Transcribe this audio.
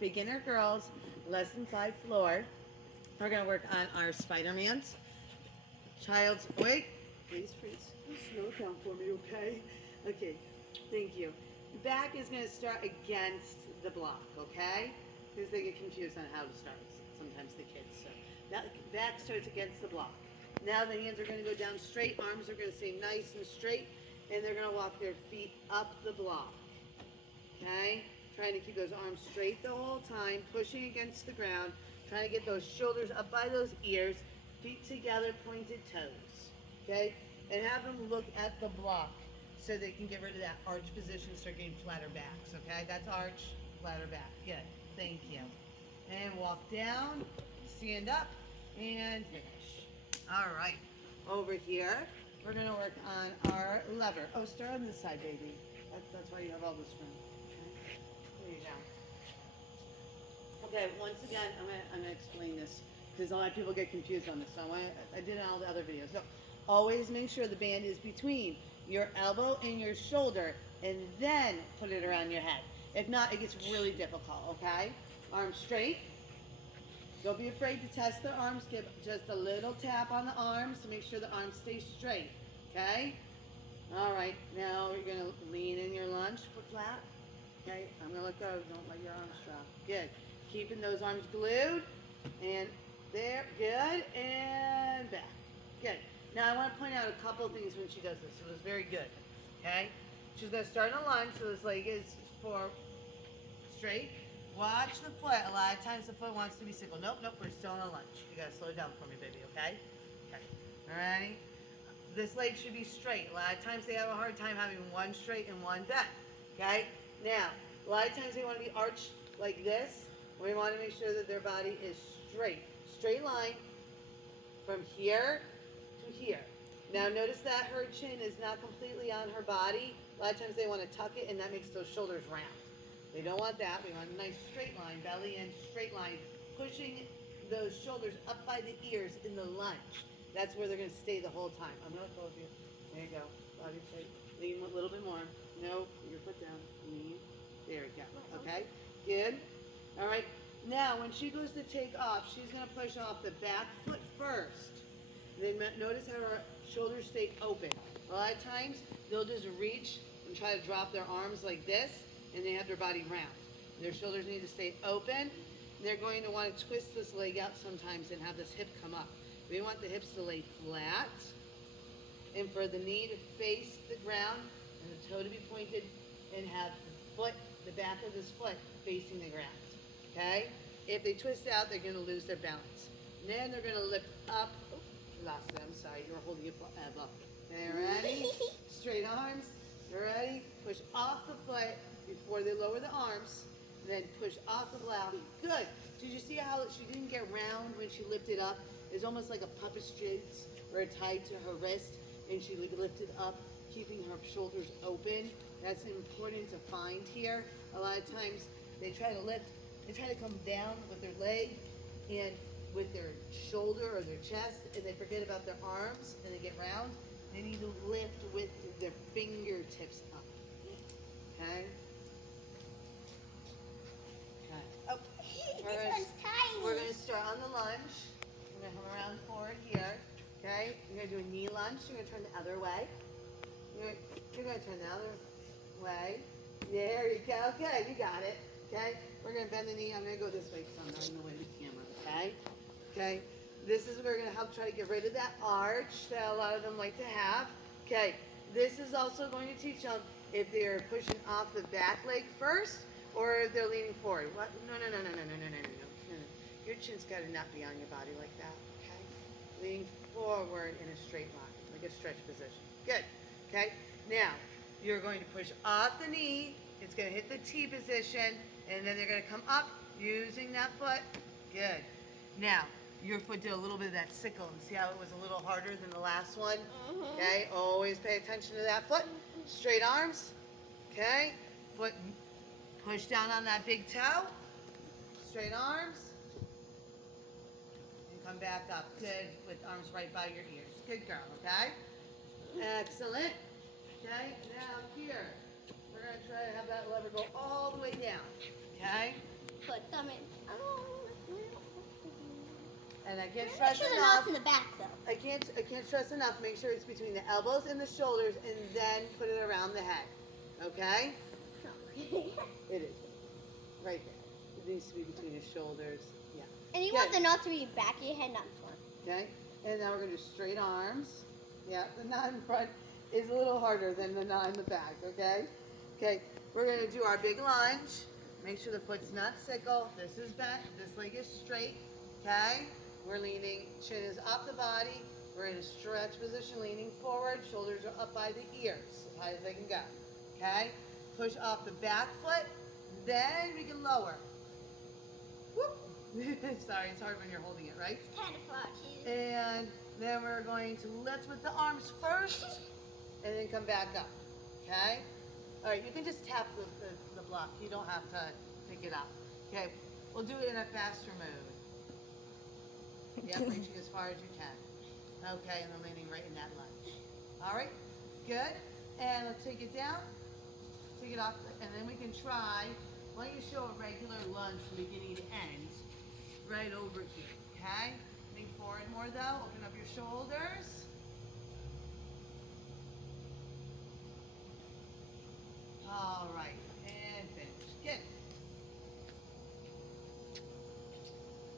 beginner girls, less than 5 floor. We're gonna work on our Spider-Mans. Child's, wait, please freeze. Slow down for me, okay? Okay, thank you. Back is gonna start against the block, okay? Because they get confused on how to start, sometimes the kids. So that back starts against the block. Now the hands are gonna go down straight, arms are gonna stay nice and straight, and they're gonna walk their feet up the block, okay? Trying to keep those arms straight the whole time, pushing against the ground, trying to get those shoulders up by those ears, feet together, pointed toes, okay? And have them look at the block so they can get rid of that arch position, start getting flatter backs, okay? That's arch, flatter back, good, thank you. And walk down, stand up, and finish. All right, over here, we're gonna work on our lever. Oh, start on this side, baby. That's why you have all this room, okay? There you go. Okay, once again, I'm gonna explain this because a lot of people get confused on this. So I did it in all the other videos. So always make sure the band is between your elbow and your shoulder, and then put it around your head. If not, it gets really difficult. Okay, arms straight. Don't be afraid to test the arms. Give just a little tap on the arms to make sure the arms stay straight. Okay. All right. Now you're gonna lean in your lunge, put flat. Okay, I'm gonna let go. Don't let your arms drop. Good. Keeping those arms glued. And there. Good. And back. Good. Now I want to point out a couple of things when she does this. It was very good. Okay. She's gonna start in a lunge, so this leg is for straight. Watch the foot. A lot of times the foot wants to be single. Nope, nope. We're still in a lunge. You gotta slow down for me, baby. Okay. Okay. Alrighty. This leg should be straight. A lot of times they have a hard time having one straight and one bent. Okay. Now, a lot of times they want to be arched like this. We want to make sure that their body is straight. Straight line from here to here. Now notice that her chin is not completely on her body. A lot of times they want to tuck it, and that makes those shoulders round. They don't want that. We want a nice straight line, belly in, straight line, pushing those shoulders up by the ears in the lunge. That's where they're going to stay the whole time. I'm going to let go of you. There you go. Body straight. Lean a little bit more. No, put your foot down. Lean. There we go. Okay? Good. All right. Now, when she goes to take off, she's going to push off the back foot first. Then notice how her shoulders stay open. A lot of times, they'll just reach and try to drop their arms like this, and they have their body round. Their shoulders need to stay open. They're going to want to twist this leg out sometimes and have this hip come up. We want the hips to lay flat, and for the knee to face the ground, and the toe to be pointed, and have the foot, the back of this foot facing the ground. Okay? If they twist out, they're going to lose their balance. And then they're going to lift up. Oh, lost it. I'm sorry. You were holding it forever. Okay, ready? Straight arms. Ready? Push off the foot before they lower the arms. Then push off the blouse. Good. Did you see how she didn't get round when she lifted up? It's almost like a puppet strings were tied to her wrist, and she lifted up, keeping her shoulders open. That's important to find here. A lot of times they try to lift, they try to come down with their leg and with their shoulder or their chest, and they forget about their arms and they get round. They need to lift with their fingertips up. Okay? Okay. Oh, we're going to start on the lunge. We're going to come around forward here. Okay? You're going to do a knee lunge. You're going to turn the other way. You're going to turn the other way. There you go. Good. You got it. Okay? We're going to bend the knee. I'm going to go this way because I'm not in the way of the camera. Okay? Okay? This is where we're going to help try to get rid of that arch that a lot of them like to have. Okay? This is also going to teach them if they're pushing off the back leg first or if they're leaning forward. What? No. Your chin's got to not be on your body like that. Okay? Lean forward in a straight line, like a stretch position. Good. Okay? Now, you're going to push off the knee. It's going to hit the T position, and then they're going to come up using that foot. Good. Now, your foot did a little bit of that sickle, and see how it was a little harder than the last one? Okay? Always pay attention to that foot. Straight arms. Okay? Foot push down on that big toe. Straight arms. Come back up. Good. With arms right by your ears. Good girl, okay? Excellent. Okay, now here. We're going to try to have that lever go all the way down. Okay? Put the And I can't Make stress sure the enough. knot's in the back though. I can't stress enough. Make sure it's between the elbows and the shoulders, and then put it around the head. Okay? Okay. It is right there. It needs to be between the shoulders. Yeah. And you Good. want the knot to be back of your head, not in front. Okay. And now we're gonna do straight arms. Yeah. The knot in front is a little harder than the knot in the back. Okay. Okay. We're gonna do our big lunge. Make sure the foot's not sickle. This is bent. This leg is straight. Okay. We're leaning. Chin is up the body. We're in a stretch position, leaning forward. Shoulders are up by the ears, as high as they can go. Okay. Push off the back foot. Then we can lower. Whoop. Sorry, it's hard when you're holding it, right? It's kind of far too. And then we're going to lift with the arms first, and then come back up. Okay? All right, you can just tap the block. You don't have to pick it up. Okay, we'll do it in a faster mode. Yep, reaching as far as you can. Okay, and then landing right in that lunge. All right, good. And let's take it down. Take it off, and then we can try. Why don't you show a regular lunge from beginning to end, right over here, okay? Lean forward more though, open up your shoulders.